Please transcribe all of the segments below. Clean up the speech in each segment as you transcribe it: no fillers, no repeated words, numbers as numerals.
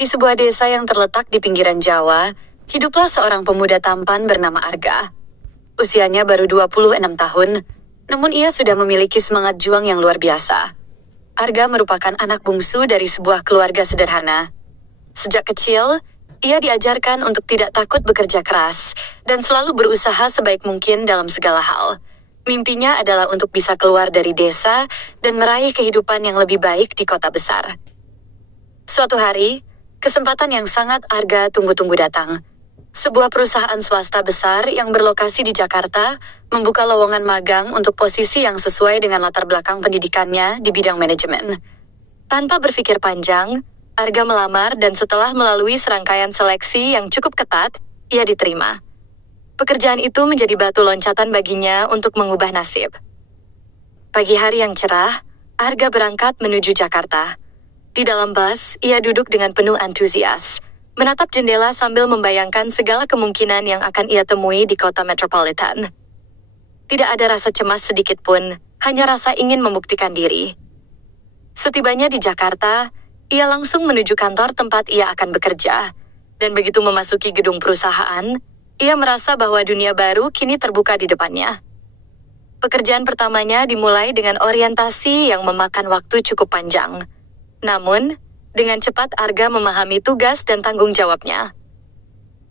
Di sebuah desa yang terletak di pinggiran Jawa, hiduplah seorang pemuda tampan bernama Arga. Usianya baru 26 tahun, namun ia sudah memiliki semangat juang yang luar biasa. Arga merupakan anak bungsu dari sebuah keluarga sederhana. Sejak kecil, ia diajarkan untuk tidak takut bekerja keras dan selalu berusaha sebaik mungkin dalam segala hal. Mimpinya adalah untuk bisa keluar dari desa dan meraih kehidupan yang lebih baik di kota besar. Suatu hari, kesempatan yang sangat Arga tunggu-tunggu datang. Sebuah perusahaan swasta besar yang berlokasi di Jakarta membuka lowongan magang untuk posisi yang sesuai dengan latar belakang pendidikannya di bidang manajemen. Tanpa berpikir panjang, Arga melamar dan setelah melalui serangkaian seleksi yang cukup ketat, ia diterima. Pekerjaan itu menjadi batu loncatan baginya untuk mengubah nasib. Pagi hari yang cerah, Arga berangkat menuju Jakarta. Di dalam bus, ia duduk dengan penuh antusias, menatap jendela sambil membayangkan segala kemungkinan yang akan ia temui di kota metropolitan. Tidak ada rasa cemas sedikit pun, hanya rasa ingin membuktikan diri. Setibanya di Jakarta, ia langsung menuju kantor tempat ia akan bekerja, dan begitu memasuki gedung perusahaan, ia merasa bahwa dunia baru kini terbuka di depannya. Pekerjaan pertamanya dimulai dengan orientasi yang memakan waktu cukup panjang. Namun, dengan cepat Arga memahami tugas dan tanggung jawabnya.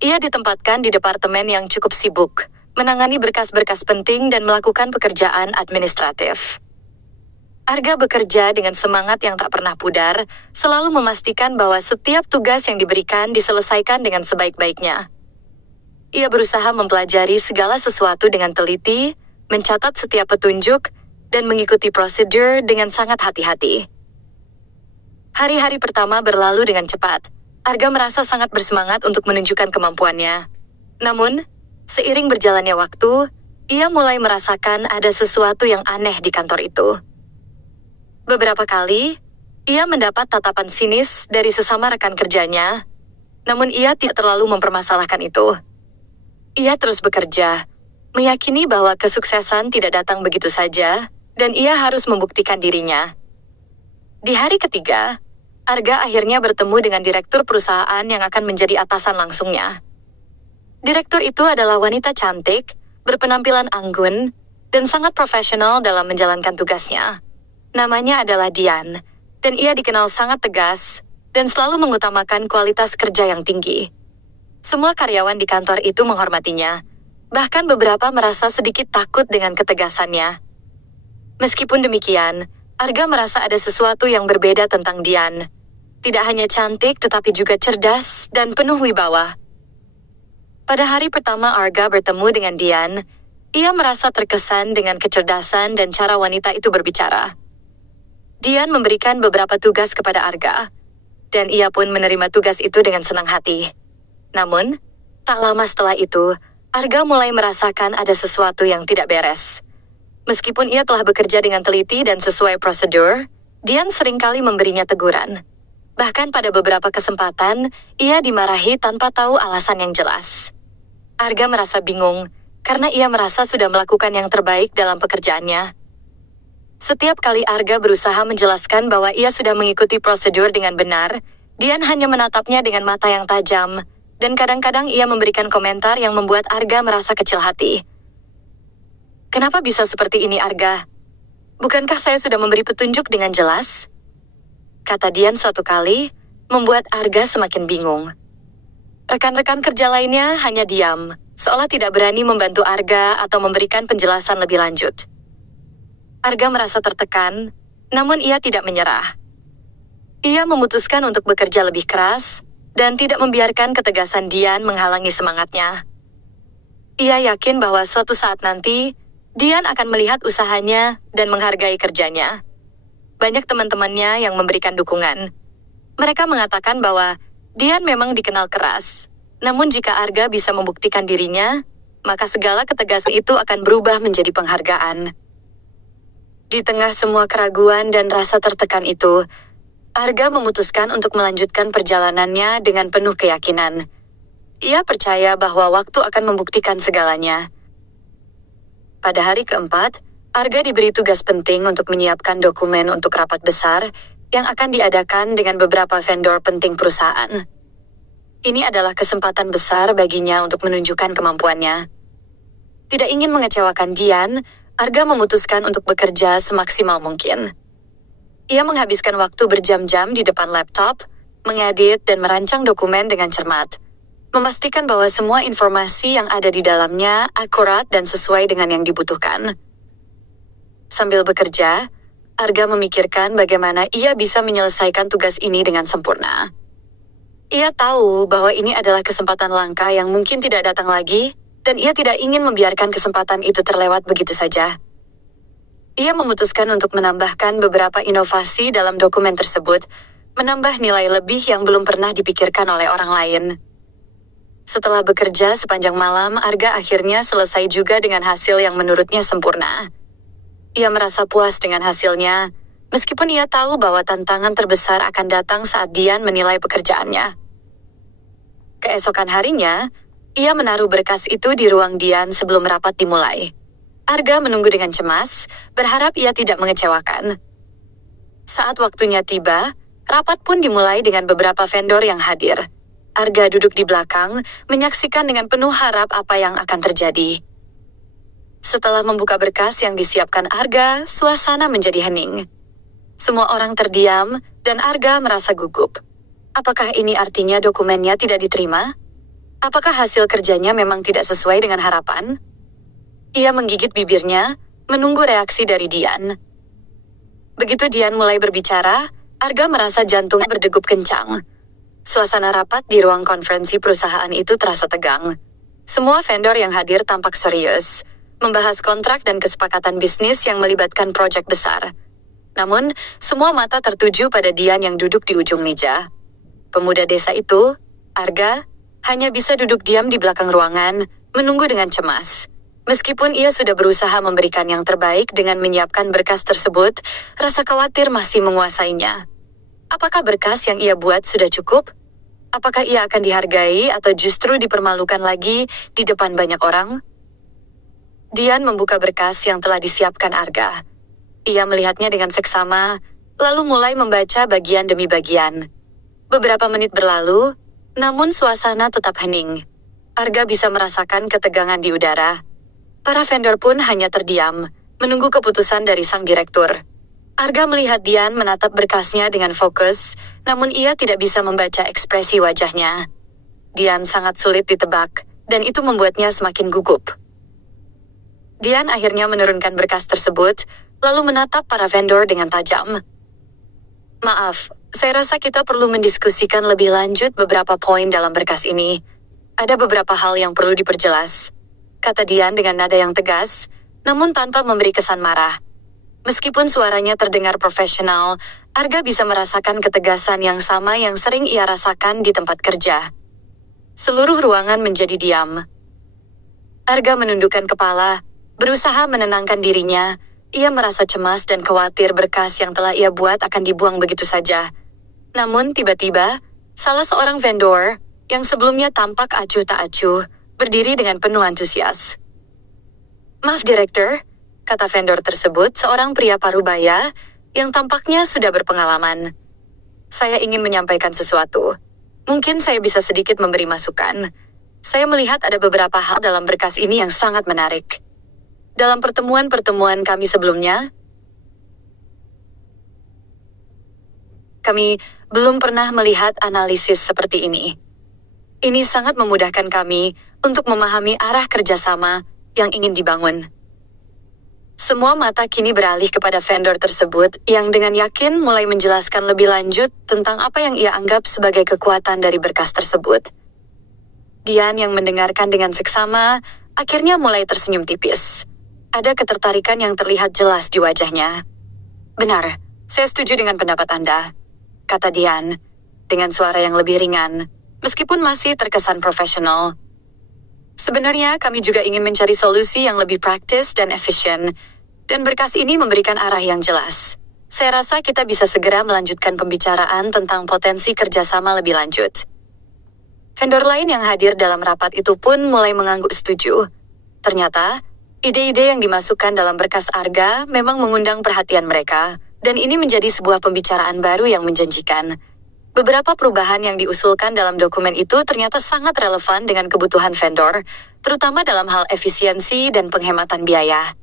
Ia ditempatkan di departemen yang cukup sibuk, menangani berkas-berkas penting dan melakukan pekerjaan administratif. Arga bekerja dengan semangat yang tak pernah pudar, selalu memastikan bahwa setiap tugas yang diberikan diselesaikan dengan sebaik-baiknya. Ia berusaha mempelajari segala sesuatu dengan teliti, mencatat setiap petunjuk, dan mengikuti prosedur dengan sangat hati-hati. Hari-hari pertama berlalu dengan cepat. Arga merasa sangat bersemangat untuk menunjukkan kemampuannya. Namun, seiring berjalannya waktu, ia mulai merasakan ada sesuatu yang aneh di kantor itu. Beberapa kali, ia mendapat tatapan sinis dari sesama rekan kerjanya, namun ia tidak terlalu mempermasalahkan itu. Ia terus bekerja, meyakini bahwa kesuksesan tidak datang begitu saja, dan ia harus membuktikan dirinya. Di hari ketiga, Arga akhirnya bertemu dengan direktur perusahaan yang akan menjadi atasan langsungnya. Direktur itu adalah wanita cantik, berpenampilan anggun, dan sangat profesional dalam menjalankan tugasnya. Namanya adalah Dian, dan ia dikenal sangat tegas, dan selalu mengutamakan kualitas kerja yang tinggi. Semua karyawan di kantor itu menghormatinya, bahkan beberapa merasa sedikit takut dengan ketegasannya. Meskipun demikian, Arga merasa ada sesuatu yang berbeda tentang Dian. Tidak hanya cantik, tetapi juga cerdas dan penuh wibawa. Pada hari pertama Arga bertemu dengan Dian, ia merasa terkesan dengan kecerdasan dan cara wanita itu berbicara. Dian memberikan beberapa tugas kepada Arga, dan ia pun menerima tugas itu dengan senang hati. Namun, tak lama setelah itu, Arga mulai merasakan ada sesuatu yang tidak beres. Meskipun ia telah bekerja dengan teliti dan sesuai prosedur, Dian seringkali memberinya teguran. Bahkan pada beberapa kesempatan, ia dimarahi tanpa tahu alasan yang jelas. Arga merasa bingung, karena ia merasa sudah melakukan yang terbaik dalam pekerjaannya. Setiap kali Arga berusaha menjelaskan bahwa ia sudah mengikuti prosedur dengan benar, Dian hanya menatapnya dengan mata yang tajam, dan kadang-kadang ia memberikan komentar yang membuat Arga merasa kecil hati. "Kenapa bisa seperti ini, Arga? Bukankah saya sudah memberi petunjuk dengan jelas?" Kata Dian suatu kali, membuat Arga semakin bingung. Rekan-rekan kerja lainnya hanya diam, seolah tidak berani membantu Arga atau memberikan penjelasan lebih lanjut. Arga merasa tertekan, namun ia tidak menyerah. Ia memutuskan untuk bekerja lebih keras, dan tidak membiarkan ketegasan Dian menghalangi semangatnya. Ia yakin bahwa suatu saat nanti, Dian akan melihat usahanya dan menghargai kerjanya. Banyak teman-temannya yang memberikan dukungan. Mereka mengatakan bahwa Dian memang dikenal keras, namun jika Arga bisa membuktikan dirinya, maka segala ketegasan itu akan berubah menjadi penghargaan. Di tengah semua keraguan dan rasa tertekan itu, Arga memutuskan untuk melanjutkan perjalanannya dengan penuh keyakinan. Ia percaya bahwa waktu akan membuktikan segalanya. Pada hari keempat, Arga diberi tugas penting untuk menyiapkan dokumen untuk rapat besar, yang akan diadakan dengan beberapa vendor penting perusahaan. Ini adalah kesempatan besar baginya untuk menunjukkan kemampuannya. Tidak ingin mengecewakan Dian, Arga memutuskan untuk bekerja semaksimal mungkin. Ia menghabiskan waktu berjam-jam di depan laptop, mengedit dan merancang dokumen dengan cermat, memastikan bahwa semua informasi yang ada di dalamnya akurat dan sesuai dengan yang dibutuhkan. Sambil bekerja, Arga memikirkan bagaimana ia bisa menyelesaikan tugas ini dengan sempurna. Ia tahu bahwa ini adalah kesempatan langka yang mungkin tidak datang lagi, dan ia tidak ingin membiarkan kesempatan itu terlewat begitu saja. Ia memutuskan untuk menambahkan beberapa inovasi dalam dokumen tersebut, menambah nilai lebih yang belum pernah dipikirkan oleh orang lain. Setelah bekerja sepanjang malam, Arga akhirnya selesai juga dengan hasil yang menurutnya sempurna. Ia merasa puas dengan hasilnya, meskipun ia tahu bahwa tantangan terbesar akan datang saat Dian menilai pekerjaannya. Keesokan harinya, ia menaruh berkas itu di ruang Dian sebelum rapat dimulai. Arga menunggu dengan cemas, berharap ia tidak mengecewakan. Saat waktunya tiba, rapat pun dimulai dengan beberapa vendor yang hadir. Arga duduk di belakang, menyaksikan dengan penuh harap apa yang akan terjadi. Setelah membuka berkas yang disiapkan Arga, suasana menjadi hening. Semua orang terdiam, dan Arga merasa gugup. Apakah ini artinya dokumennya tidak diterima? Apakah hasil kerjanya memang tidak sesuai dengan harapan? Ia menggigit bibirnya, menunggu reaksi dari Dian. Begitu Dian mulai berbicara, Arga merasa jantungnya berdegup kencang. Suasana rapat di ruang konferensi perusahaan itu terasa tegang. Semua vendor yang hadir tampak serius, membahas kontrak dan kesepakatan bisnis yang melibatkan proyek besar. Namun, semua mata tertuju pada Dian yang duduk di ujung meja. Pemuda desa itu, Arga, hanya bisa duduk diam di belakang ruangan, menunggu dengan cemas. Meskipun ia sudah berusaha memberikan yang terbaik dengan menyiapkan berkas tersebut, rasa khawatir masih menguasainya. Apakah berkas yang ia buat sudah cukup? Apakah ia akan dihargai atau justru dipermalukan lagi di depan banyak orang? Dian membuka berkas yang telah disiapkan Arga. Ia melihatnya dengan seksama, lalu mulai membaca bagian demi bagian. Beberapa menit berlalu, namun suasana tetap hening. Arga bisa merasakan ketegangan di udara. Para vendor pun hanya terdiam, menunggu keputusan dari sang direktur. Arga melihat Dian menatap berkasnya dengan fokus, namun ia tidak bisa membaca ekspresi wajahnya. Dian sangat sulit ditebak, dan itu membuatnya semakin gugup. Dian akhirnya menurunkan berkas tersebut, lalu menatap para vendor dengan tajam. Maaf, saya rasa kita perlu mendiskusikan lebih lanjut beberapa poin dalam berkas ini. Ada beberapa hal yang perlu diperjelas, kata Dian dengan nada yang tegas, namun tanpa memberi kesan marah. Meskipun suaranya terdengar profesional, Arga bisa merasakan ketegasan yang sama yang sering ia rasakan di tempat kerja. Seluruh ruangan menjadi diam. Arga menundukkan kepala, berusaha menenangkan dirinya. Ia merasa cemas dan khawatir berkas yang telah ia buat akan dibuang begitu saja. Namun tiba-tiba, salah seorang vendor, yang sebelumnya tampak acuh tak acuh, berdiri dengan penuh antusias. Maaf Direktur, kata vendor tersebut, seorang pria parubaya yang tampaknya sudah berpengalaman. Saya ingin menyampaikan sesuatu. Mungkin saya bisa sedikit memberi masukan. Saya melihat ada beberapa hal dalam berkas ini yang sangat menarik. Dalam pertemuan-pertemuan kami sebelumnya, kami belum pernah melihat analisis seperti ini. Ini sangat memudahkan kami untuk memahami arah kerjasama yang ingin dibangun. Semua mata kini beralih kepada vendor tersebut yang dengan yakin mulai menjelaskan lebih lanjut tentang apa yang ia anggap sebagai kekuatan dari berkas tersebut. Dian yang mendengarkan dengan seksama, akhirnya mulai tersenyum tipis. Ada ketertarikan yang terlihat jelas di wajahnya. Benar, saya setuju dengan pendapat Anda, kata Dian, dengan suara yang lebih ringan, meskipun masih terkesan profesional. Sebenarnya kami juga ingin mencari solusi yang lebih praktis dan efisien, dan berkas ini memberikan arah yang jelas. Saya rasa kita bisa segera melanjutkan pembicaraan tentang potensi kerjasama lebih lanjut. Vendor lain yang hadir dalam rapat itu pun mulai mengangguk setuju. Ternyata, ide-ide yang dimasukkan dalam berkas Arga memang mengundang perhatian mereka, dan ini menjadi sebuah pembicaraan baru yang menjanjikan. Beberapa perubahan yang diusulkan dalam dokumen itu ternyata sangat relevan dengan kebutuhan vendor, terutama dalam hal efisiensi dan penghematan biaya.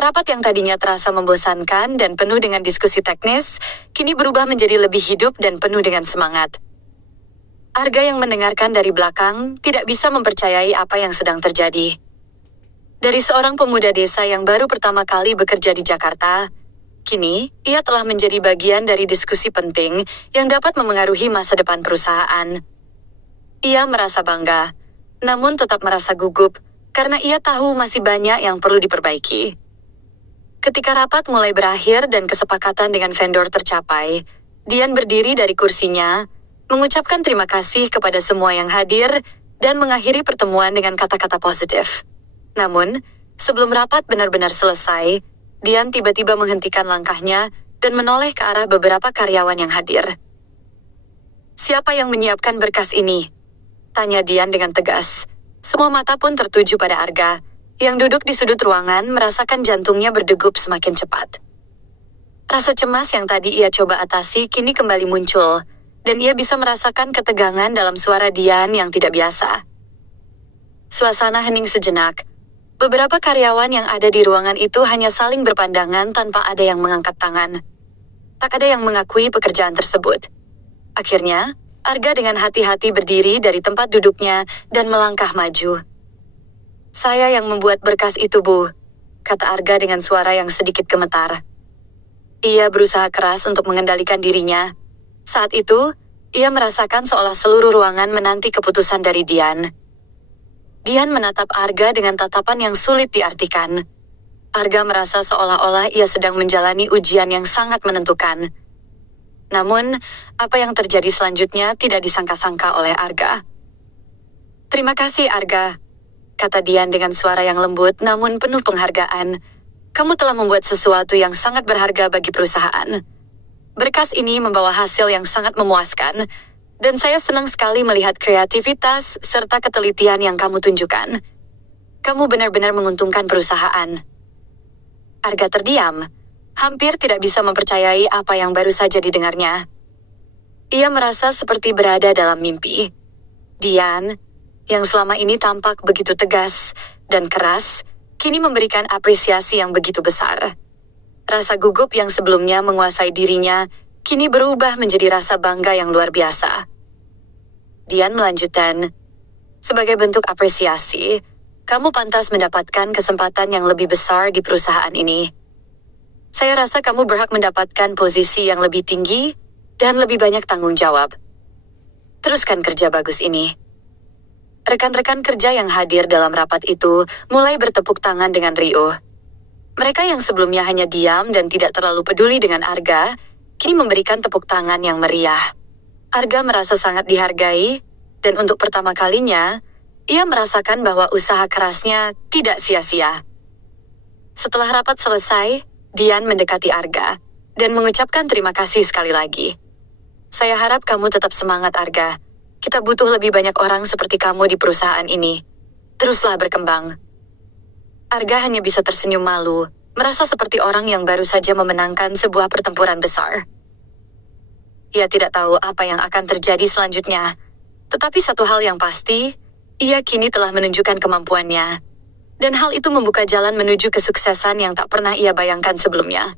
Rapat yang tadinya terasa membosankan dan penuh dengan diskusi teknis, kini berubah menjadi lebih hidup dan penuh dengan semangat. Arga yang mendengarkan dari belakang tidak bisa mempercayai apa yang sedang terjadi. Dari seorang pemuda desa yang baru pertama kali bekerja di Jakarta, kini ia telah menjadi bagian dari diskusi penting yang dapat memengaruhi masa depan perusahaan. Ia merasa bangga, namun tetap merasa gugup karena ia tahu masih banyak yang perlu diperbaiki. Ketika rapat mulai berakhir dan kesepakatan dengan vendor tercapai, Dian berdiri dari kursinya, mengucapkan terima kasih kepada semua yang hadir, dan mengakhiri pertemuan dengan kata-kata positif. Namun, sebelum rapat benar-benar selesai, Dian tiba-tiba menghentikan langkahnya dan menoleh ke arah beberapa karyawan yang hadir. "Siapa yang menyiapkan berkas ini?" tanya Dian dengan tegas. Semua mata pun tertuju pada Arga, yang duduk di sudut ruangan merasakan jantungnya berdegup semakin cepat. Rasa cemas yang tadi ia coba atasi kini kembali muncul, dan ia bisa merasakan ketegangan dalam suara Dian yang tidak biasa. Suasana hening sejenak. Beberapa karyawan yang ada di ruangan itu hanya saling berpandangan tanpa ada yang mengangkat tangan. Tak ada yang mengakui pekerjaan tersebut. Akhirnya, Arga dengan hati-hati berdiri dari tempat duduknya dan melangkah maju. "Saya yang membuat berkas itu, Bu," kata Arga dengan suara yang sedikit gemetar. Ia berusaha keras untuk mengendalikan dirinya. Saat itu, ia merasakan seolah seluruh ruangan menanti keputusan dari Dian. Dian menatap Arga dengan tatapan yang sulit diartikan. Arga merasa seolah-olah ia sedang menjalani ujian yang sangat menentukan. Namun, apa yang terjadi selanjutnya tidak disangka-sangka oleh Arga. "Terima kasih, Arga," kata Dian dengan suara yang lembut namun penuh penghargaan. "Kamu telah membuat sesuatu yang sangat berharga bagi perusahaan. Berkas ini membawa hasil yang sangat memuaskan, dan saya senang sekali melihat kreativitas serta ketelitian yang kamu tunjukkan. Kamu benar-benar menguntungkan perusahaan." Arga terdiam, hampir tidak bisa mempercayai apa yang baru saja didengarnya. Ia merasa seperti berada dalam mimpi. Dian, yang selama ini tampak begitu tegas dan keras, kini memberikan apresiasi yang begitu besar. Rasa gugup yang sebelumnya menguasai dirinya, kini berubah menjadi rasa bangga yang luar biasa. Dian melanjutkan, "Sebagai bentuk apresiasi, kamu pantas mendapatkan kesempatan yang lebih besar di perusahaan ini. Saya rasa kamu berhak mendapatkan posisi yang lebih tinggi dan lebih banyak tanggung jawab. Teruskan kerja bagus ini." Rekan-rekan kerja yang hadir dalam rapat itu mulai bertepuk tangan dengan riuh. Mereka yang sebelumnya hanya diam dan tidak terlalu peduli dengan Arga, kini memberikan tepuk tangan yang meriah. Arga merasa sangat dihargai, dan untuk pertama kalinya, ia merasakan bahwa usaha kerasnya tidak sia-sia. Setelah rapat selesai, Dian mendekati Arga, dan mengucapkan terima kasih sekali lagi. "Saya harap kamu tetap semangat, Arga. Kita butuh lebih banyak orang seperti kamu di perusahaan ini. Teruslah berkembang." Arga hanya bisa tersenyum malu, merasa seperti orang yang baru saja memenangkan sebuah pertempuran besar. Ia tidak tahu apa yang akan terjadi selanjutnya, tetapi satu hal yang pasti, ia kini telah menunjukkan kemampuannya. Dan hal itu membuka jalan menuju kesuksesan yang tak pernah ia bayangkan sebelumnya.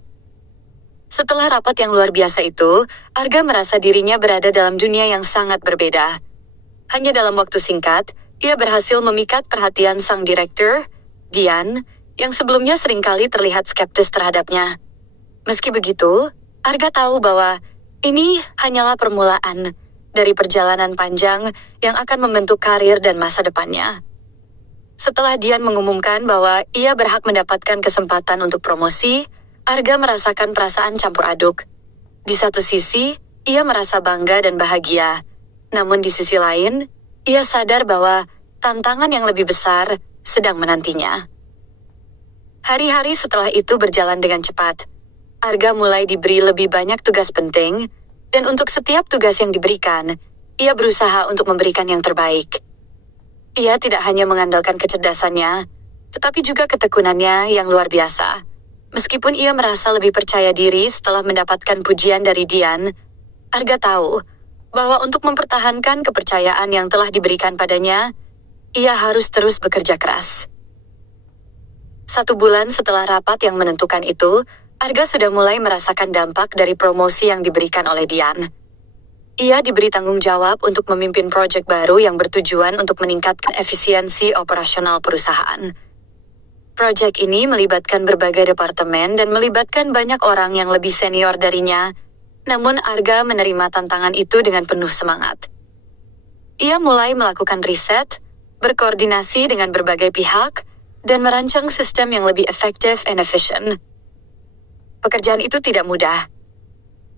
Setelah rapat yang luar biasa itu, Arga merasa dirinya berada dalam dunia yang sangat berbeda. Hanya dalam waktu singkat, ia berhasil memikat perhatian sang direktur, Dian, yang sebelumnya seringkali terlihat skeptis terhadapnya. Meski begitu, Arga tahu bahwa ini hanyalah permulaan dari perjalanan panjang yang akan membentuk karir dan masa depannya. Setelah Dian mengumumkan bahwa ia berhak mendapatkan kesempatan untuk promosi, Arga merasakan perasaan campur aduk. Di satu sisi, ia merasa bangga dan bahagia. Namun di sisi lain, ia sadar bahwa tantangan yang lebih besar sedang menantinya. Hari-hari setelah itu berjalan dengan cepat. Arga mulai diberi lebih banyak tugas penting, dan untuk setiap tugas yang diberikan, ia berusaha untuk memberikan yang terbaik. Ia tidak hanya mengandalkan kecerdasannya, tetapi juga ketekunannya yang luar biasa. Meskipun ia merasa lebih percaya diri setelah mendapatkan pujian dari Dian, Arga tahu bahwa untuk mempertahankan kepercayaan yang telah diberikan padanya, ia harus terus bekerja keras. 1 bulan setelah rapat yang menentukan itu, Arga sudah mulai merasakan dampak dari promosi yang diberikan oleh Dian. Ia diberi tanggung jawab untuk memimpin proyek baru yang bertujuan untuk meningkatkan efisiensi operasional perusahaan. Proyek ini melibatkan berbagai departemen dan melibatkan banyak orang yang lebih senior darinya, namun Arga menerima tantangan itu dengan penuh semangat. Ia mulai melakukan riset, berkoordinasi dengan berbagai pihak, dan merancang sistem yang lebih efektif dan efisien. Pekerjaan itu tidak mudah.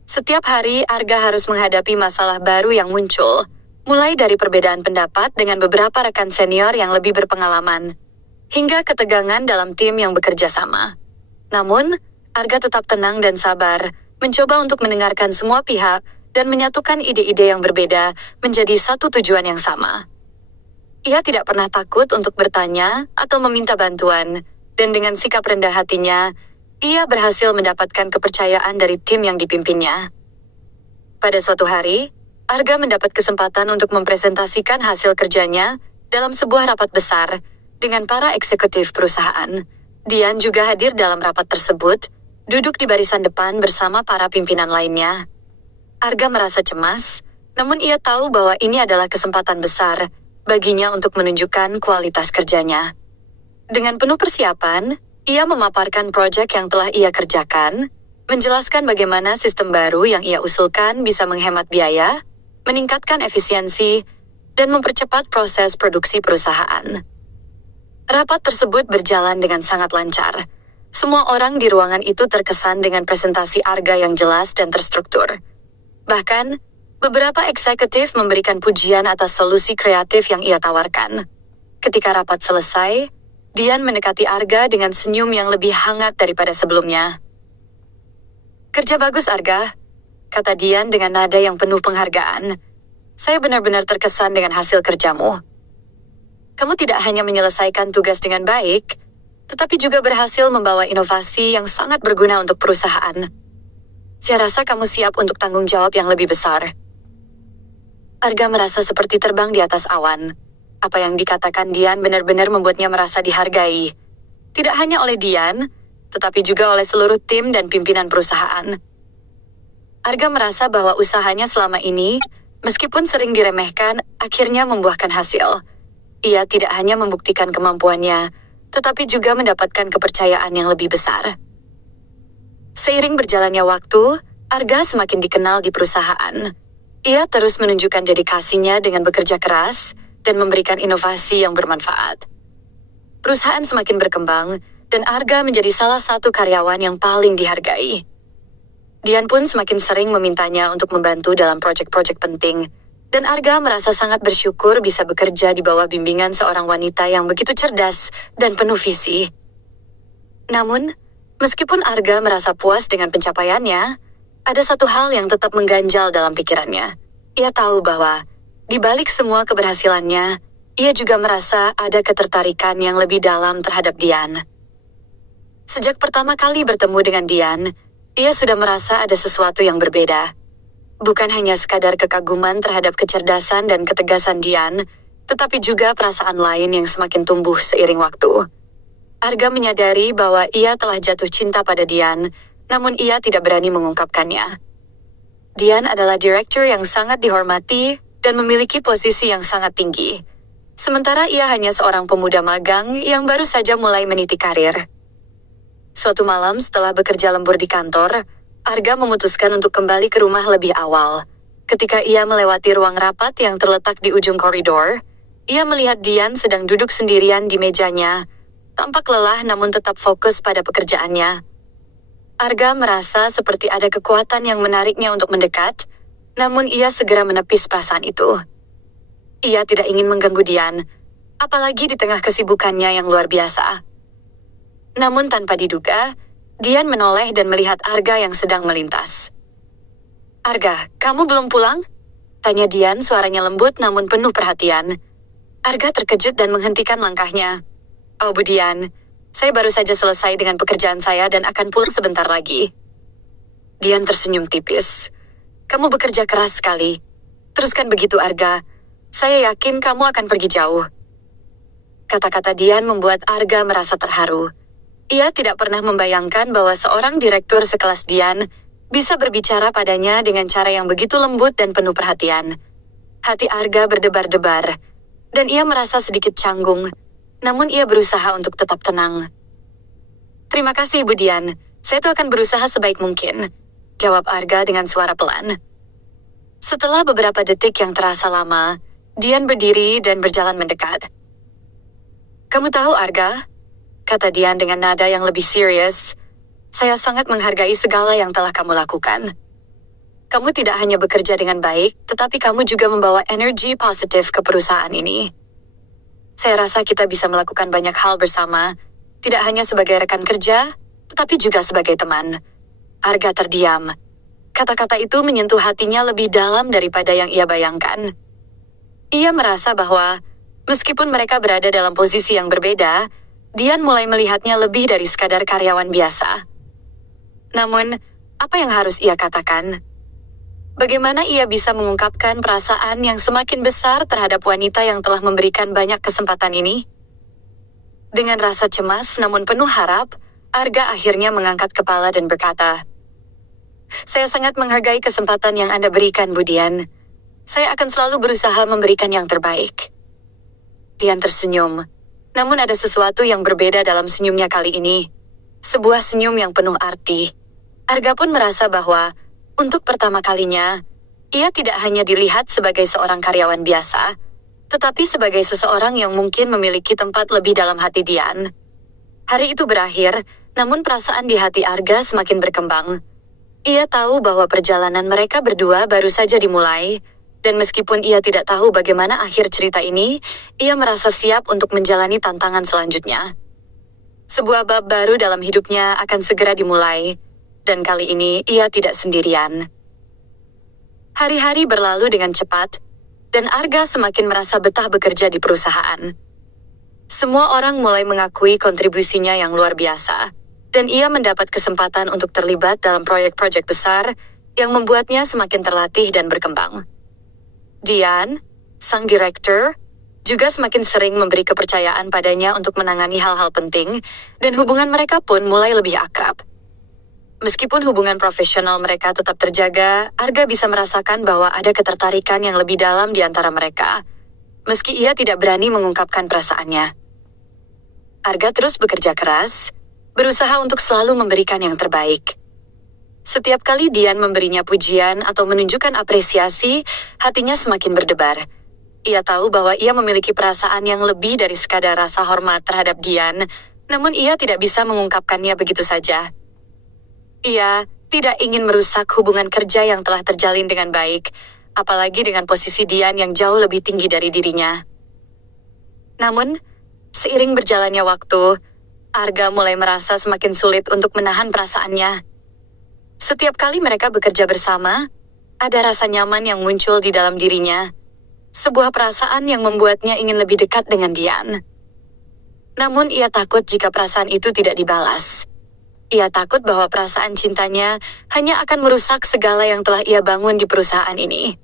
Setiap hari Arga harus menghadapi masalah baru yang muncul, mulai dari perbedaan pendapat dengan beberapa rekan senior yang lebih berpengalaman, hingga ketegangan dalam tim yang bekerja sama. Namun, Arga tetap tenang dan sabar, mencoba untuk mendengarkan semua pihak dan menyatukan ide-ide yang berbeda menjadi satu tujuan yang sama. Ia tidak pernah takut untuk bertanya atau meminta bantuan, dan dengan sikap rendah hatinya, ia berhasil mendapatkan kepercayaan dari tim yang dipimpinnya. Pada suatu hari, Arga mendapat kesempatan untuk mempresentasikan hasil kerjanya dalam sebuah rapat besar dengan para eksekutif perusahaan. Dian juga hadir dalam rapat tersebut, duduk di barisan depan bersama para pimpinan lainnya. Arga merasa cemas, namun ia tahu bahwa ini adalah kesempatan besar baginya untuk menunjukkan kualitas kerjanya. Dengan penuh persiapan, ia memaparkan proyek yang telah ia kerjakan, menjelaskan bagaimana sistem baru yang ia usulkan bisa menghemat biaya, meningkatkan efisiensi, dan mempercepat proses produksi perusahaan. Rapat tersebut berjalan dengan sangat lancar. Semua orang di ruangan itu terkesan dengan presentasi Arga yang jelas dan terstruktur. Bahkan, beberapa eksekutif memberikan pujian atas solusi kreatif yang ia tawarkan. Ketika rapat selesai, Dian mendekati Arga dengan senyum yang lebih hangat daripada sebelumnya. "Kerja bagus, Arga," kata Dian dengan nada yang penuh penghargaan. "Saya benar-benar terkesan dengan hasil kerjamu. Kamu tidak hanya menyelesaikan tugas dengan baik, tetapi juga berhasil membawa inovasi yang sangat berguna untuk perusahaan. Saya rasa kamu siap untuk tanggung jawab yang lebih besar." Arga merasa seperti terbang di atas awan. Apa yang dikatakan Dian benar-benar membuatnya merasa dihargai. Tidak hanya oleh Dian, tetapi juga oleh seluruh tim dan pimpinan perusahaan. Arga merasa bahwa usahanya selama ini, meskipun sering diremehkan, akhirnya membuahkan hasil. Ia tidak hanya membuktikan kemampuannya, tetapi juga mendapatkan kepercayaan yang lebih besar. Seiring berjalannya waktu, Arga semakin dikenal di perusahaan. Ia terus menunjukkan dedikasinya dengan bekerja keras dan memberikan inovasi yang bermanfaat. Perusahaan semakin berkembang, dan Arga menjadi salah satu karyawan yang paling dihargai. Dian pun semakin sering memintanya untuk membantu dalam proyek-proyek penting, dan Arga merasa sangat bersyukur bisa bekerja di bawah bimbingan seorang wanita yang begitu cerdas dan penuh visi. Namun, meskipun Arga merasa puas dengan pencapaiannya, ada satu hal yang tetap mengganjal dalam pikirannya. Ia tahu bahwa, di balik semua keberhasilannya, ia juga merasa ada ketertarikan yang lebih dalam terhadap Dian. Sejak pertama kali bertemu dengan Dian, ia sudah merasa ada sesuatu yang berbeda. Bukan hanya sekadar kekaguman terhadap kecerdasan dan ketegasan Dian, tetapi juga perasaan lain yang semakin tumbuh seiring waktu. Arga menyadari bahwa ia telah jatuh cinta pada Dian, namun ia tidak berani mengungkapkannya. Dian adalah direktur yang sangat dihormati dan memiliki posisi yang sangat tinggi. Sementara ia hanya seorang pemuda magang yang baru saja mulai meniti karir. Suatu malam setelah bekerja lembur di kantor, Arga memutuskan untuk kembali ke rumah lebih awal. Ketika ia melewati ruang rapat yang terletak di ujung koridor, ia melihat Dian sedang duduk sendirian di mejanya, tampak lelah namun tetap fokus pada pekerjaannya. Arga merasa seperti ada kekuatan yang menariknya untuk mendekat, namun ia segera menepis perasaan itu. Ia tidak ingin mengganggu Dian, apalagi di tengah kesibukannya yang luar biasa. Namun tanpa diduga, Dian menoleh dan melihat Arga yang sedang melintas. "Arga, kamu belum pulang?" tanya Dian, suaranya lembut namun penuh perhatian. Arga terkejut dan menghentikan langkahnya. "Oh Bu Dian, Saya baru saja selesai dengan pekerjaan saya dan akan pulang sebentar lagi. Dian tersenyum tipis. Kamu bekerja keras sekali. Teruskan begitu, Arga. Saya yakin kamu akan pergi jauh. Kata-kata Dian membuat Arga merasa terharu. Ia tidak pernah membayangkan bahwa seorang direktur sekelas Dian bisa berbicara padanya dengan cara yang begitu lembut dan penuh perhatian. Hati Arga berdebar-debar, dan ia merasa sedikit canggung, namun ia berusaha untuk tetap tenang. Terima kasih, Ibu Dian. Saya tuh akan berusaha sebaik mungkin, jawab Arga dengan suara pelan. Setelah beberapa detik yang terasa lama, Dian berdiri dan berjalan mendekat. Kamu tahu, Arga? Kata Dian dengan nada yang lebih serius. Saya sangat menghargai segala yang telah kamu lakukan. Kamu tidak hanya bekerja dengan baik, tetapi kamu juga membawa energi positif ke perusahaan ini. Saya rasa kita bisa melakukan banyak hal bersama, tidak hanya sebagai rekan kerja, tetapi juga sebagai teman. Arga terdiam. Kata-kata itu menyentuh hatinya lebih dalam daripada yang ia bayangkan. Ia merasa bahwa, meskipun mereka berada dalam posisi yang berbeda, Dian mulai melihatnya lebih dari sekadar karyawan biasa. Namun, apa yang harus ia katakan? Bagaimana ia bisa mengungkapkan perasaan yang semakin besar terhadap wanita yang telah memberikan banyak kesempatan ini? Dengan rasa cemas namun penuh harap, Arga akhirnya mengangkat kepala dan berkata, "Saya sangat menghargai kesempatan yang Anda berikan, Bu Dian. Saya akan selalu berusaha memberikan yang terbaik." Dian tersenyum. Namun ada sesuatu yang berbeda dalam senyumnya kali ini. Sebuah senyum yang penuh arti. Arga pun merasa bahwa, untuk pertama kalinya, ia tidak hanya dilihat sebagai seorang karyawan biasa, tetapi sebagai seseorang yang mungkin memiliki tempat lebih dalam hati Dian. Hari itu berakhir, namun perasaan di hati Arga semakin berkembang. Ia tahu bahwa perjalanan mereka berdua baru saja dimulai, dan meskipun ia tidak tahu bagaimana akhir cerita ini, ia merasa siap untuk menjalani tantangan selanjutnya. Sebuah bab baru dalam hidupnya akan segera dimulai, dan kali ini ia tidak sendirian. Hari-hari berlalu dengan cepat, dan Arga semakin merasa betah bekerja di perusahaan. Semua orang mulai mengakui kontribusinya yang luar biasa, dan ia mendapat kesempatan untuk terlibat dalam proyek-proyek besar yang membuatnya semakin terlatih dan berkembang. Dian, sang direktur, juga semakin sering memberi kepercayaan padanya untuk menangani hal-hal penting, dan hubungan mereka pun mulai lebih akrab. Meskipun hubungan profesional mereka tetap terjaga, Arga bisa merasakan bahwa ada ketertarikan yang lebih dalam di antara mereka, meski ia tidak berani mengungkapkan perasaannya. Arga terus bekerja keras, berusaha untuk selalu memberikan yang terbaik. Setiap kali Dian memberinya pujian atau menunjukkan apresiasi, hatinya semakin berdebar. Ia tahu bahwa ia memiliki perasaan yang lebih dari sekadar rasa hormat terhadap Dian, namun ia tidak bisa mengungkapkannya begitu saja. Ia tidak ingin merusak hubungan kerja yang telah terjalin dengan baik, apalagi dengan posisi Dian yang jauh lebih tinggi dari dirinya. Namun, seiring berjalannya waktu, Arga mulai merasa semakin sulit untuk menahan perasaannya. Setiap kali mereka bekerja bersama, ada rasa nyaman yang muncul di dalam dirinya. Sebuah perasaan yang membuatnya ingin lebih dekat dengan Dian. Namun ia takut jika perasaan itu tidak dibalas. Ia takut bahwa perasaan cintanya hanya akan merusak segala yang telah ia bangun di perusahaan ini.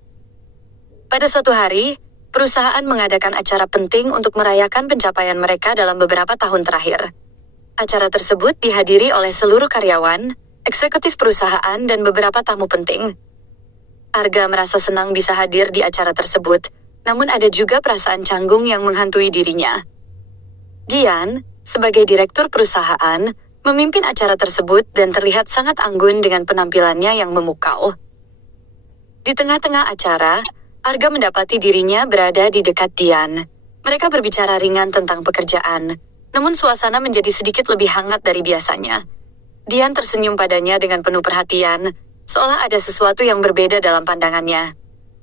Pada suatu hari, perusahaan mengadakan acara penting untuk merayakan pencapaian mereka dalam beberapa tahun terakhir. Acara tersebut dihadiri oleh seluruh karyawan, eksekutif perusahaan, dan beberapa tamu penting. Arga merasa senang bisa hadir di acara tersebut, namun ada juga perasaan canggung yang menghantui dirinya. Dian, sebagai direktur perusahaan, memimpin acara tersebut dan terlihat sangat anggun dengan penampilannya yang memukau. Di tengah-tengah acara, Arga mendapati dirinya berada di dekat Dian. Mereka berbicara ringan tentang pekerjaan, namun suasana menjadi sedikit lebih hangat dari biasanya. Dian tersenyum padanya dengan penuh perhatian, seolah ada sesuatu yang berbeda dalam pandangannya.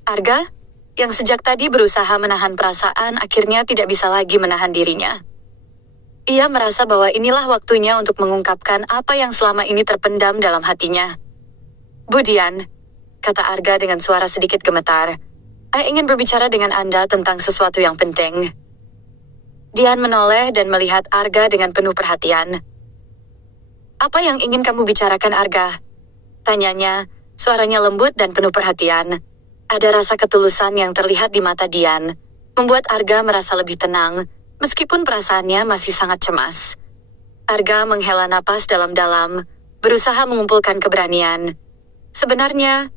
Arga, yang sejak tadi berusaha menahan perasaan, akhirnya tidak bisa lagi menahan dirinya. Ia merasa bahwa inilah waktunya untuk mengungkapkan apa yang selama ini terpendam dalam hatinya. "Bu Dian," kata Arga dengan suara sedikit gemetar, "saya ingin berbicara dengan Anda tentang sesuatu yang penting." Dian menoleh dan melihat Arga dengan penuh perhatian. Apa yang ingin kamu bicarakan, Arga? Tanyanya, suaranya lembut dan penuh perhatian. Ada rasa ketulusan yang terlihat di mata Dian, membuat Arga merasa lebih tenang, meskipun perasaannya masih sangat cemas. Arga menghela napas dalam-dalam, berusaha mengumpulkan keberanian. Sebenarnya,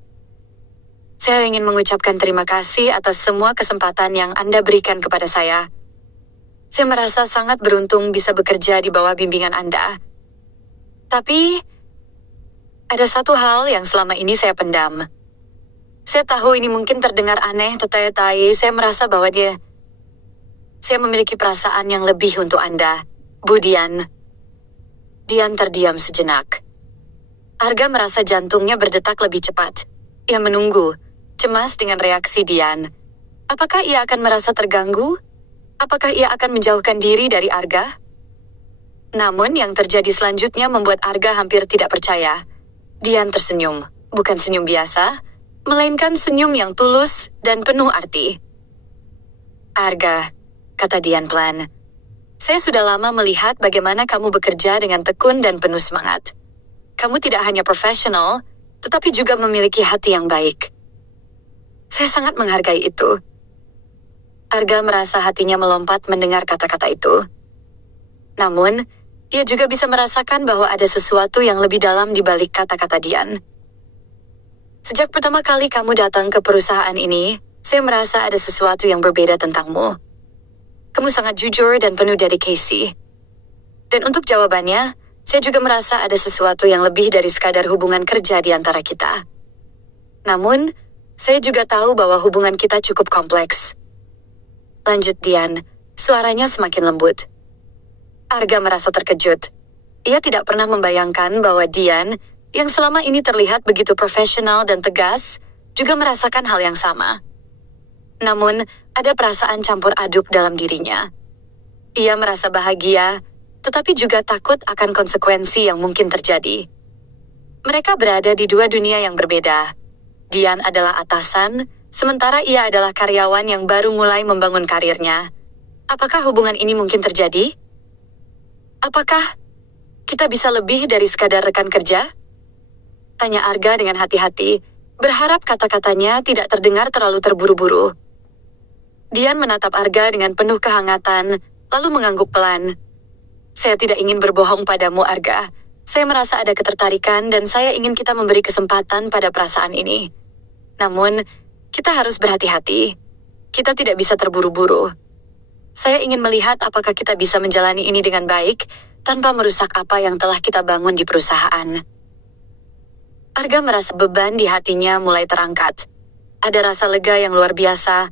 saya ingin mengucapkan terima kasih atas semua kesempatan yang Anda berikan kepada saya. Saya merasa sangat beruntung bisa bekerja di bawah bimbingan Anda. Tapi, ada satu hal yang selama ini saya pendam. Saya tahu ini mungkin terdengar aneh, tetapi saya merasa bahwa saya memiliki perasaan yang lebih untuk Anda, Bu Dian. Dian terdiam sejenak. Arga merasa jantungnya berdetak lebih cepat. Ia menunggu, cemas dengan reaksi Dian. Apakah ia akan merasa terganggu? Apakah ia akan menjauhkan diri dari Arga? Namun yang terjadi selanjutnya membuat Arga hampir tidak percaya. Dian tersenyum, bukan senyum biasa, melainkan senyum yang tulus dan penuh arti. Arga, kata Dian pelan, saya sudah lama melihat bagaimana kamu bekerja dengan tekun dan penuh semangat. Kamu tidak hanya profesional, tetapi juga memiliki hati yang baik. Saya sangat menghargai itu. Arga merasa hatinya melompat mendengar kata-kata itu. Namun, ia juga bisa merasakan bahwa ada sesuatu yang lebih dalam di balik kata-kata Dian. Sejak pertama kali kamu datang ke perusahaan ini, saya merasa ada sesuatu yang berbeda tentangmu. Kamu sangat jujur dan penuh dedikasi. Dan untuk jawabannya, saya juga merasa ada sesuatu yang lebih dari sekadar hubungan kerja di antara kita. Namun, saya juga tahu bahwa hubungan kita cukup kompleks. Lanjut Dian, suaranya semakin lembut. Arga merasa terkejut. Ia tidak pernah membayangkan bahwa Dian, yang selama ini terlihat begitu profesional dan tegas, juga merasakan hal yang sama. Namun, ada perasaan campur aduk dalam dirinya. Ia merasa bahagia, tetapi juga takut akan konsekuensi yang mungkin terjadi. Mereka berada di dua dunia yang berbeda. Dian adalah atasan, sementara ia adalah karyawan yang baru mulai membangun karirnya. Apakah hubungan ini mungkin terjadi? Apakah kita bisa lebih dari sekadar rekan kerja? Tanya Arga dengan hati-hati, berharap kata-katanya tidak terdengar terlalu terburu-buru. Dian menatap Arga dengan penuh kehangatan, lalu mengangguk pelan. Saya tidak ingin berbohong padamu, Arga. Saya merasa ada ketertarikan dan saya ingin kita memberi kesempatan pada perasaan ini. Namun, kita harus berhati-hati. Kita tidak bisa terburu-buru. Saya ingin melihat apakah kita bisa menjalani ini dengan baik, tanpa merusak apa yang telah kita bangun di perusahaan. Arga merasa beban di hatinya mulai terangkat. Ada rasa lega yang luar biasa,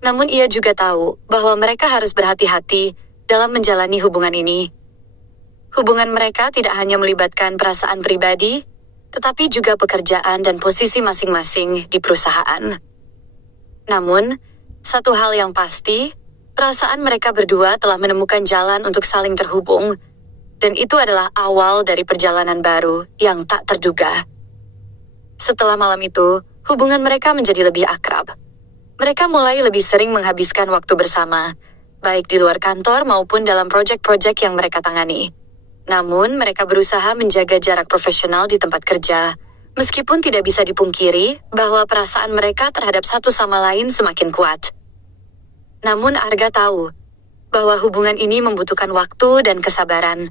namun ia juga tahu bahwa mereka harus berhati-hati dalam menjalani hubungan ini. Hubungan mereka tidak hanya melibatkan perasaan pribadi, tetapi juga pekerjaan dan posisi masing-masing di perusahaan. Namun, satu hal yang pasti, perasaan mereka berdua telah menemukan jalan untuk saling terhubung, dan itu adalah awal dari perjalanan baru yang tak terduga. Setelah malam itu, hubungan mereka menjadi lebih akrab. Mereka mulai lebih sering menghabiskan waktu bersama, baik di luar kantor maupun dalam proyek-proyek yang mereka tangani. Namun, mereka berusaha menjaga jarak profesional di tempat kerja, meskipun tidak bisa dipungkiri bahwa perasaan mereka terhadap satu sama lain semakin kuat. Namun, Arga tahu bahwa hubungan ini membutuhkan waktu dan kesabaran.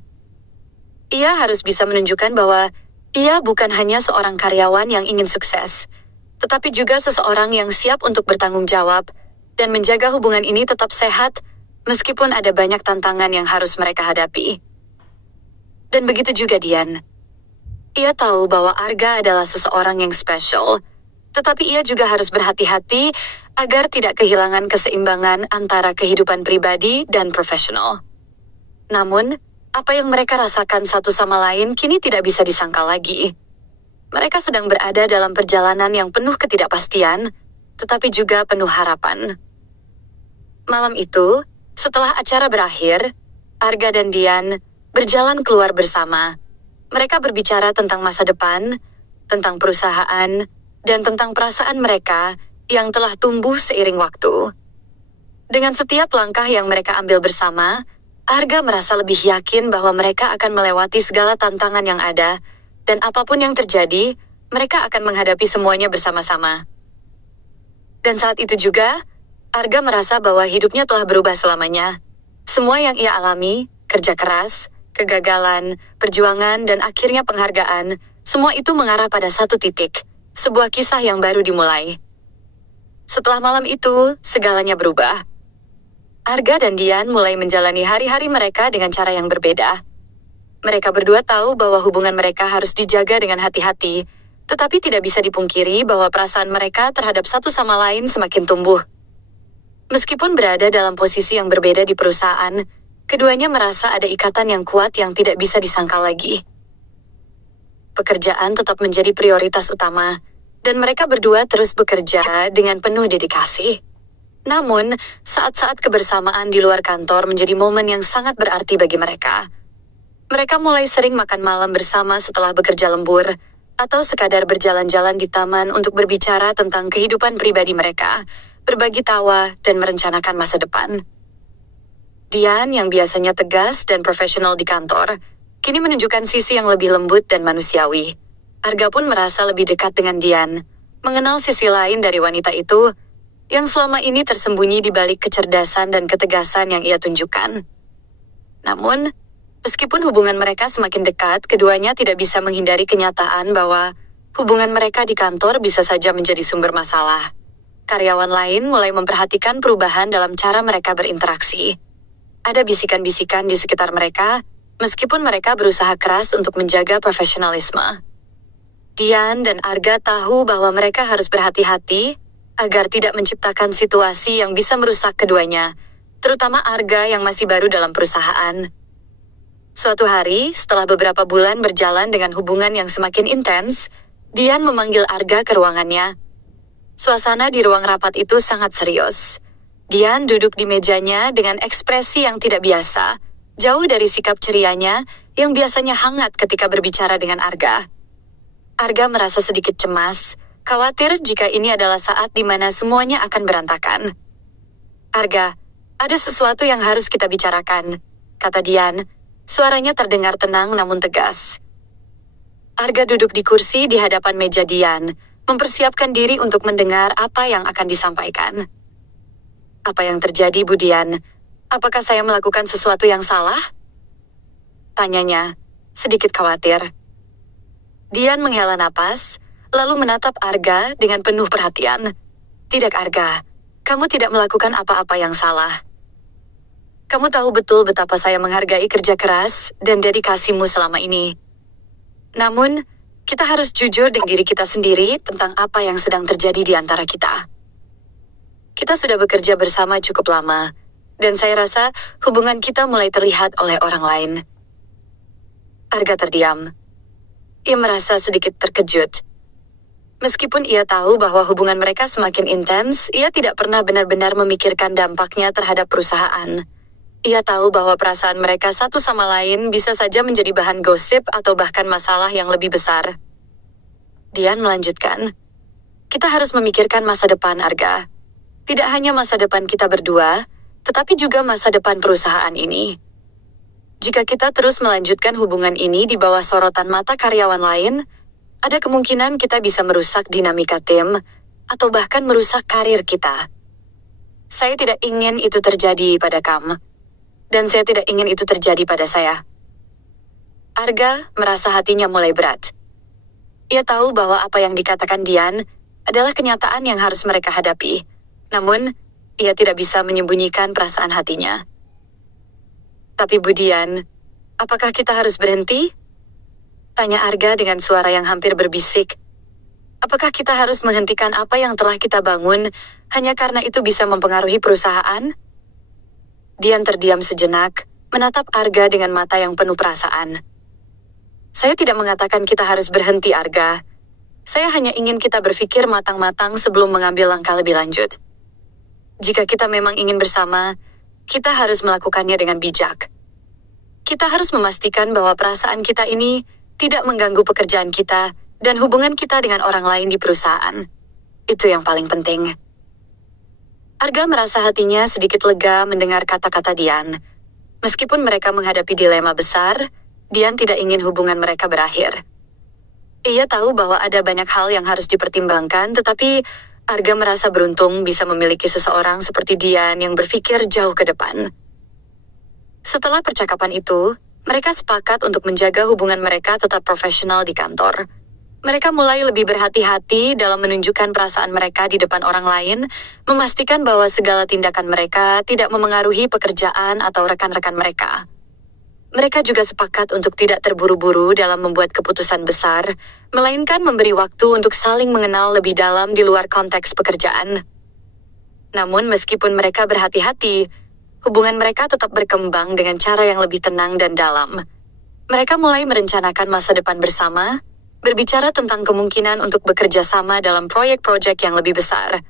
Ia harus bisa menunjukkan bahwa ia bukan hanya seorang karyawan yang ingin sukses, tetapi juga seseorang yang siap untuk bertanggung jawab dan menjaga hubungan ini tetap sehat meskipun ada banyak tantangan yang harus mereka hadapi. Dan begitu juga Dian. Ia tahu bahwa Arga adalah seseorang yang spesial, tetapi ia juga harus berhati-hati agar tidak kehilangan keseimbangan antara kehidupan pribadi dan profesional. Namun, apa yang mereka rasakan satu sama lain kini tidak bisa disangkal lagi. Mereka sedang berada dalam perjalanan yang penuh ketidakpastian, tetapi juga penuh harapan. Malam itu, setelah acara berakhir, Arga dan Dian berjalan keluar bersama. Mereka berbicara tentang masa depan, tentang perusahaan, dan tentang perasaan mereka yang telah tumbuh seiring waktu. Dengan setiap langkah yang mereka ambil bersama, Arga merasa lebih yakin bahwa mereka akan melewati segala tantangan yang ada, dan apapun yang terjadi, mereka akan menghadapi semuanya bersama-sama. Dan saat itu juga, Arga merasa bahwa hidupnya telah berubah selamanya. Semua yang ia alami, kerja keras, kegagalan, perjuangan, dan akhirnya penghargaan, semua itu mengarah pada satu titik, sebuah kisah yang baru dimulai. Setelah malam itu, segalanya berubah. Arga dan Dian mulai menjalani hari-hari mereka dengan cara yang berbeda. Mereka berdua tahu bahwa hubungan mereka harus dijaga dengan hati-hati, tetapi tidak bisa dipungkiri bahwa perasaan mereka terhadap satu sama lain semakin tumbuh. Meskipun berada dalam posisi yang berbeda di perusahaan, keduanya merasa ada ikatan yang kuat yang tidak bisa disangkal lagi. Pekerjaan tetap menjadi prioritas utama, dan mereka berdua terus bekerja dengan penuh dedikasi. Namun, saat-saat kebersamaan di luar kantor menjadi momen yang sangat berarti bagi mereka. Mereka mulai sering makan malam bersama setelah bekerja lembur, atau sekadar berjalan-jalan di taman untuk berbicara tentang kehidupan pribadi mereka, berbagi tawa, dan merencanakan masa depan. Dian yang biasanya tegas dan profesional di kantor, kini menunjukkan sisi yang lebih lembut dan manusiawi. Arga pun merasa lebih dekat dengan Dian, mengenal sisi lain dari wanita itu, yang selama ini tersembunyi di balik kecerdasan dan ketegasan yang ia tunjukkan. Namun, meskipun hubungan mereka semakin dekat, keduanya tidak bisa menghindari kenyataan bahwa hubungan mereka di kantor bisa saja menjadi sumber masalah. Karyawan lain mulai memperhatikan perubahan dalam cara mereka berinteraksi. Ada bisikan-bisikan di sekitar mereka, meskipun mereka berusaha keras untuk menjaga profesionalisme. Dian dan Arga tahu bahwa mereka harus berhati-hati agar tidak menciptakan situasi yang bisa merusak keduanya, terutama Arga yang masih baru dalam perusahaan. Suatu hari, setelah beberapa bulan berjalan dengan hubungan yang semakin intens, Dian memanggil Arga ke ruangannya. Suasana di ruang rapat itu sangat serius. Dian duduk di mejanya dengan ekspresi yang tidak biasa, jauh dari sikap cerianya yang biasanya hangat ketika berbicara dengan Arga. Arga merasa sedikit cemas, khawatir jika ini adalah saat di mana semuanya akan berantakan. Arga, ada sesuatu yang harus kita bicarakan, kata Dian. Suaranya terdengar tenang namun tegas. Arga duduk di kursi di hadapan meja Dian, mempersiapkan diri untuk mendengar apa yang akan disampaikan. Apa yang terjadi, Bu Dian? Apakah saya melakukan sesuatu yang salah? Tanyanya, sedikit khawatir. Dian menghela napas, lalu menatap Arga dengan penuh perhatian. Tidak, Arga, kamu tidak melakukan apa-apa yang salah. Kamu tahu betul betapa saya menghargai kerja keras dan dedikasimu selama ini. Namun, kita harus jujur dengan diri kita sendiri tentang apa yang sedang terjadi di antara kita. Kita sudah bekerja bersama cukup lama, dan saya rasa hubungan kita mulai terlihat oleh orang lain. Arga terdiam. Ia merasa sedikit terkejut. Meskipun ia tahu bahwa hubungan mereka semakin intens, ia tidak pernah benar-benar memikirkan dampaknya terhadap perusahaan. Ia tahu bahwa perasaan mereka satu sama lain bisa saja menjadi bahan gosip atau bahkan masalah yang lebih besar. Dian melanjutkan, kita harus memikirkan masa depan, Arga. Tidak hanya masa depan kita berdua, tetapi juga masa depan perusahaan ini. Jika kita terus melanjutkan hubungan ini di bawah sorotan mata karyawan lain, ada kemungkinan kita bisa merusak dinamika tim, atau bahkan merusak karir kita. Saya tidak ingin itu terjadi pada kamu, dan saya tidak ingin itu terjadi pada saya. Arga merasa hatinya mulai berat. Ia tahu bahwa apa yang dikatakan Dian adalah kenyataan yang harus mereka hadapi, namun ia tidak bisa menyembunyikan perasaan hatinya. Tapi Bu Dian, apakah kita harus berhenti? Tanya Arga dengan suara yang hampir berbisik. Apakah kita harus menghentikan apa yang telah kita bangun hanya karena itu bisa mempengaruhi perusahaan? Dian terdiam sejenak, menatap Arga dengan mata yang penuh perasaan. Saya tidak mengatakan kita harus berhenti, Arga. Saya hanya ingin kita berpikir matang-matang sebelum mengambil langkah lebih lanjut. Jika kita memang ingin bersama, kita harus melakukannya dengan bijak. Kita harus memastikan bahwa perasaan kita ini tidak mengganggu pekerjaan kita dan hubungan kita dengan orang lain di perusahaan. Itu yang paling penting. Arga merasa hatinya sedikit lega mendengar kata-kata Dian. Meskipun mereka menghadapi dilema besar, Dian tidak ingin hubungan mereka berakhir. Ia tahu bahwa ada banyak hal yang harus dipertimbangkan, tetapi Arga merasa beruntung bisa memiliki seseorang seperti Dian yang berpikir jauh ke depan. Setelah percakapan itu, mereka sepakat untuk menjaga hubungan mereka tetap profesional di kantor. Mereka mulai lebih berhati-hati dalam menunjukkan perasaan mereka di depan orang lain, memastikan bahwa segala tindakan mereka tidak memengaruhi pekerjaan atau rekan-rekan mereka. Mereka juga sepakat untuk tidak terburu-buru dalam membuat keputusan besar, melainkan memberi waktu untuk saling mengenal lebih dalam di luar konteks pekerjaan. Namun meskipun mereka berhati-hati, hubungan mereka tetap berkembang dengan cara yang lebih tenang dan dalam. Mereka mulai merencanakan masa depan bersama, berbicara tentang kemungkinan untuk bekerja sama dalam proyek-proyek yang lebih besar,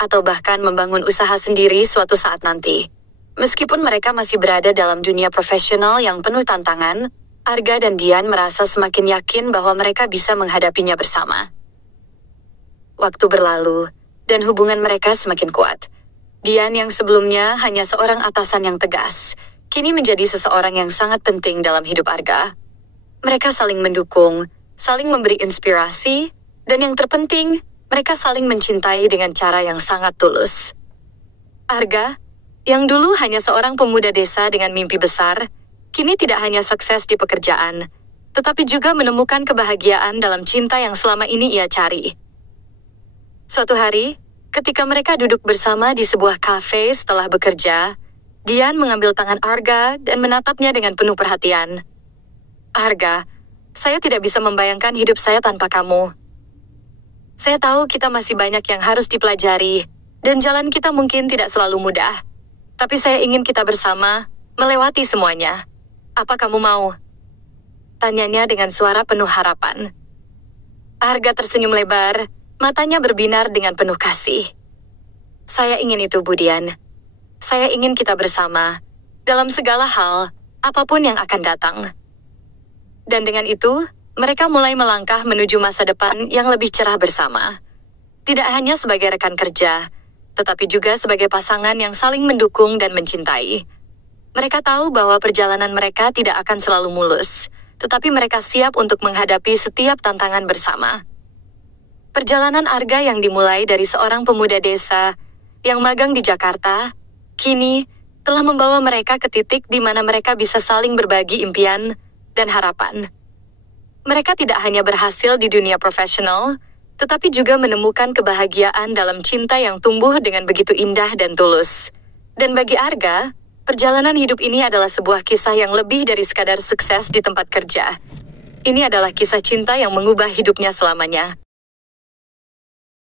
atau bahkan membangun usaha sendiri suatu saat nanti. Meskipun mereka masih berada dalam dunia profesional yang penuh tantangan, Arga dan Dian merasa semakin yakin bahwa mereka bisa menghadapinya bersama. Waktu berlalu, dan hubungan mereka semakin kuat. Dian yang sebelumnya hanya seorang atasan yang tegas, kini menjadi seseorang yang sangat penting dalam hidup Arga. Mereka saling mendukung, saling memberi inspirasi, dan yang terpenting, mereka saling mencintai dengan cara yang sangat tulus. Arga, yang dulu hanya seorang pemuda desa dengan mimpi besar, kini tidak hanya sukses di pekerjaan, tetapi juga menemukan kebahagiaan dalam cinta yang selama ini ia cari. Suatu hari, ketika mereka duduk bersama di sebuah kafe setelah bekerja, Dian mengambil tangan Arga dan menatapnya dengan penuh perhatian. Arga, saya tidak bisa membayangkan hidup saya tanpa kamu. Saya tahu kita masih banyak yang harus dipelajari, dan jalan kita mungkin tidak selalu mudah. Tapi saya ingin kita bersama, melewati semuanya. Apa kamu mau? Tanyanya dengan suara penuh harapan. Arga tersenyum lebar, matanya berbinar dengan penuh kasih. Saya ingin itu, Bu Dian. Saya ingin kita bersama, dalam segala hal, apapun yang akan datang. Dan dengan itu, mereka mulai melangkah menuju masa depan yang lebih cerah bersama. Tidak hanya sebagai rekan kerja, tetapi juga sebagai pasangan yang saling mendukung dan mencintai. Mereka tahu bahwa perjalanan mereka tidak akan selalu mulus, tetapi mereka siap untuk menghadapi setiap tantangan bersama. Perjalanan Arga yang dimulai dari seorang pemuda desa yang magang di Jakarta, kini telah membawa mereka ke titik di mana mereka bisa saling berbagi impian dan harapan. Mereka tidak hanya berhasil di dunia profesional, tetapi juga menemukan kebahagiaan dalam cinta yang tumbuh dengan begitu indah dan tulus. Dan bagi Arga, perjalanan hidup ini adalah sebuah kisah yang lebih dari sekadar sukses di tempat kerja. Ini adalah kisah cinta yang mengubah hidupnya selamanya.